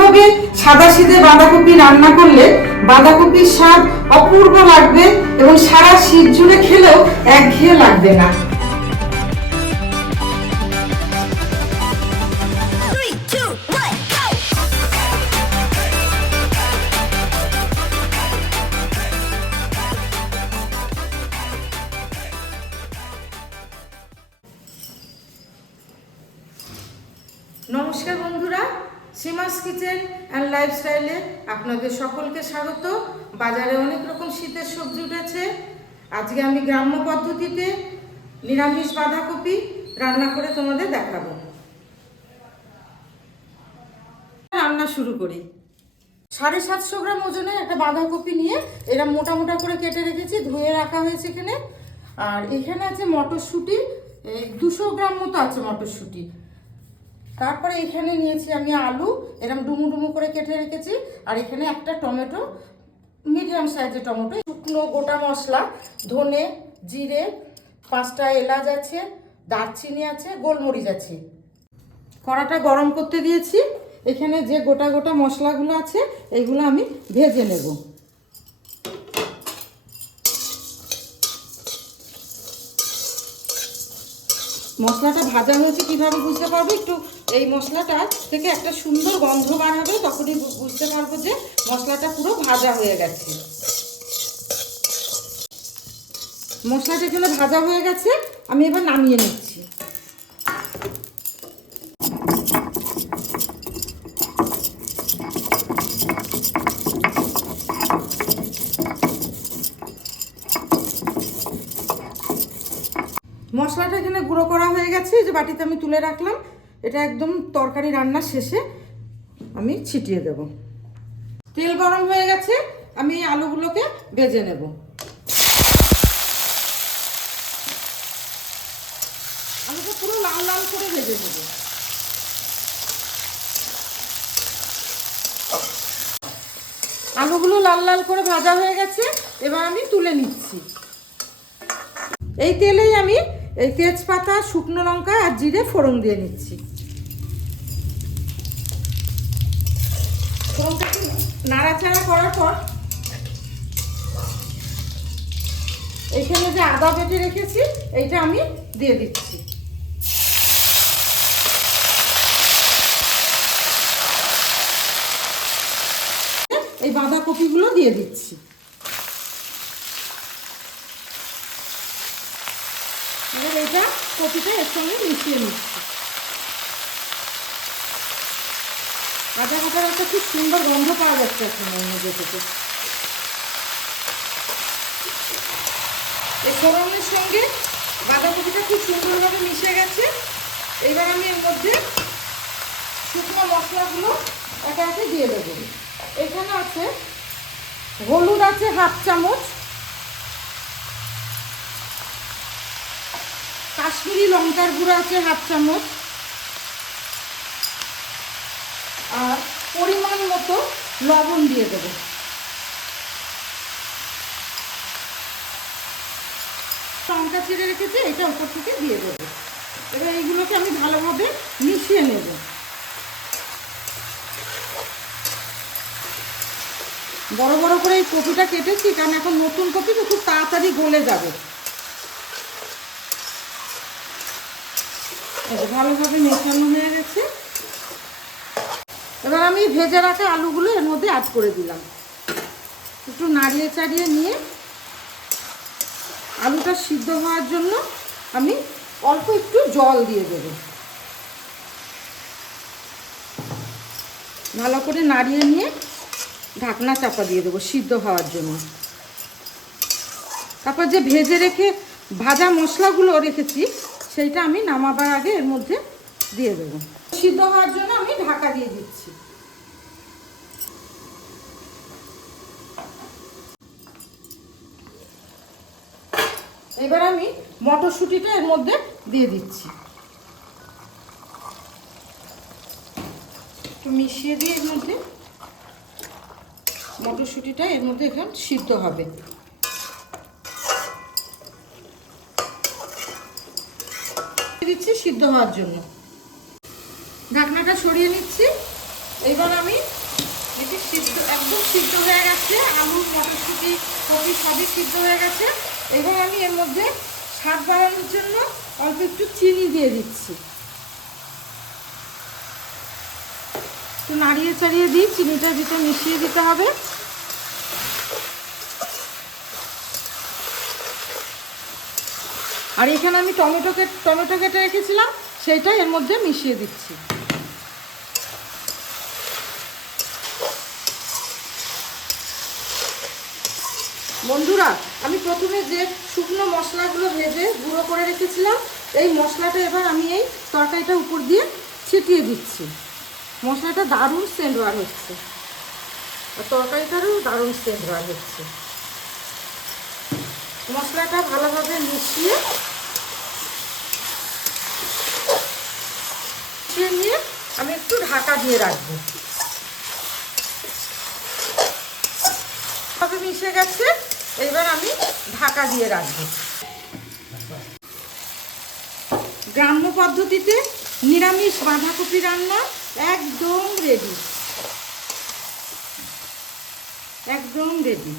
ভাবে সাদাসিধে বাঁধাকপি রান্না করলে বাঁধাকপির স্বাদ অপূর্ব লাগবে এবং সারা শীত জুড়ে খেলেও একঘেয়ে লাগবে না। নমস্কার বন্ধুরা, সীমাস কিচেন অ্যান্ড লাইফস্টাইলে আপনাদের সকলকে স্বাগত। বাজারে অনেক রকম শীতের সবজি উঠেছে। আজকে আমি গ্রাম্য পদ্ধতিতে নিরামিষ বাঁধাকপি রান্না করে তোমাদের দেখাবো। রান্না শুরু করি। 750 গ্রাম ওজনের একটা বাঁধাকপি নিয়ে এরা মোটা মোটা করে কেটে রেখেছি, ধুয়ে রাখা হয়েছে এখানে। আর এখানে আছে মটরশুঁটি, 200 গ্রাম মতো আছে মটরশুঁটি। তারপরে এখানে নিয়েছি আমি আলু, এরকম ডুমু ডুমু করে কেটে রেখেছি। আর এখানে একটা টমেটো, মিডিয়াম সাইজের টমেটো। শুকনো গোটা মশলা, ধনে, জিরে, 5টা এলাচ আছে, দারচিনি আছে, গোলমরিচ আছে। কড়াটা গরম করতে দিয়েছি। এখানে যে গোটা গোটা মশলাগুলো আছে এইগুলো আমি ভেজে নেব। মশলাটা ভাজা হয়েছে কিভাবে বুঝতে পারবো? একটু এই মশলাটা থেকে একটা সুন্দর গন্ধ বার হবে, তখনই বুঝতে পারবো যে মশলাটা পুরো ভাজা হয়ে গেছে। মশলাটা এখানে ভাজা হয়ে গেছে, আমি এবার নামিয়ে নিচ্ছি। মশলাটা এখানে গুঁড়ো করা হয়ে গেছে, যে বাটিতে আমি তুলে রাখলাম। এটা একদম তরকারি রান্নার শেষে আমি ছিটিয়ে দেব। তেল গরম হয়ে গেছে, আমি এই আলুগুলোকে ভেজে নেব। আলুটা পুরো লাল লাল করে ভেজে নেব। আলুগুলো লাল লাল করে ভাজা হয়ে গেছে, এবার আমি তুলে নিচ্ছি। এই তেলেই আমি এই তেজপাতা, শুকনো লঙ্কা আর জিরে ফোড়ন দিয়ে নিচ্ছি। ফোড়নটাকে নাড়াচাড়া করার পর এইখানে যে আদা বেটে রেখেছি এইটা আমি দিয়ে দিচ্ছি। এই বাঁধাকপিগুলো দিয়ে দিচ্ছি। এবার এটা কপিটা এর সঙ্গে মিশিয়ে নিচ্ছি। আদা বাটার একটা খুব সুন্দর গন্ধ পাওয়া যাচ্ছে এখন এর মধ্যে থেকে। এই ফোড়নের সঙ্গে বাঁধাকপিটা খুব সুন্দরভাবে মিশে গেছে। এবার আমি এর মধ্যে শুকনো মশলাগুলো একে একে দিয়ে দেবো। এখানে আছে হলুদ আছে 1/2 চামচ, কাশ্মীরি লঙ্কার গুঁড়ো আছে 1/2 চামচ, আর পরিমাণ মতো লবণ দিয়ে দেব। লঙ্কা ছিঁড়ে রেখেছি, এটা উপর থেকে দিয়ে দেবো। এবার এইগুলোকে আমি ভালোভাবে মিশিয়ে নেব। বড় বড় করে এই কপিটা কেটেছি, কারণ এখন নতুন কপি তো খুব তাড়াতাড়ি গলে যাবে। ভালোভাবে মেশানো হয়ে গেছে। এবার আমি ভেজে রাখা আলুগুলো এর মধ্যে অ্যাড করে দিলাম। একটু নাড়িয়ে চাড়িয়ে নিয়ে আলুটা সিদ্ধ হওয়ার জন্য আমি অল্প একটু জল দিয়ে দেব। ভালো করে নাড়িয়ে নিয়ে ঢাকনা চাপা দিয়ে দেবো সিদ্ধ হওয়ার জন্য। তারপর যে ভেজে রেখে ভাজা মশলাগুলো রেখেছি সেইটা আমি নামাবার আগে এর মধ্যে দিয়ে দেবো। সিদ্ধ হওয়ার জন্য আমি ঢাকা দিয়ে দিচ্ছি। এবার আমি মটরশুঁটিটা এর মধ্যে দিয়ে দিচ্ছি। একটু মিশিয়ে দিয়ে এর মধ্যে মটরশুঁটিটা এর মধ্যে এখন সিদ্ধ হবে। দিচ্ছি সিদ্ধ হওয়ার জন্য। ঢাকনাটা সরিয়ে নিচ্ছি। এবার আমি সিদ্ধ হয়ে গেছে, আলু মটরশুঁটি কপি সবই সিদ্ধ হয়ে গেছে। এবার আমি এর মধ্যে স্বাদ বাড়ানোর জন্য অল্প একটু চিনি দিয়ে দিচ্ছি। একটু নাড়িয়ে চাড়িয়ে দিই, চিনিটার ভিতরে মিশিয়ে দিতে হবে। আর এখানে আমি টমেটো কেটে রেখেছিলাম, সেইটা এর মধ্যে মিশিয়ে দিচ্ছি। বন্ধুরা, আমি প্রথমে যে শুকনো মশলাগুলো ভেজে গুঁড়ো করে রেখেছিলাম, এই মশলাটা এবার আমি এই তরকারিটার উপর দিয়ে ছিটিয়ে দিচ্ছি। মশলাটা দারুণ সেন্ট বার হচ্ছে, আর তরকারিটারও দারুণ সেন্ট বার হচ্ছে। মশলাটা ভালোভাবে মিশিয়ে নিয়ে আমি একটু ঢাকা দিয়ে রাখবো। ভাবে মিশে গেছে, এবার আমি ঢাকা দিয়ে রাখবো। গ্রাম্য পদ্ধতিতে নিরামিষ বাঁধাকপি রান্না একদম রেডি, একদম রেডি।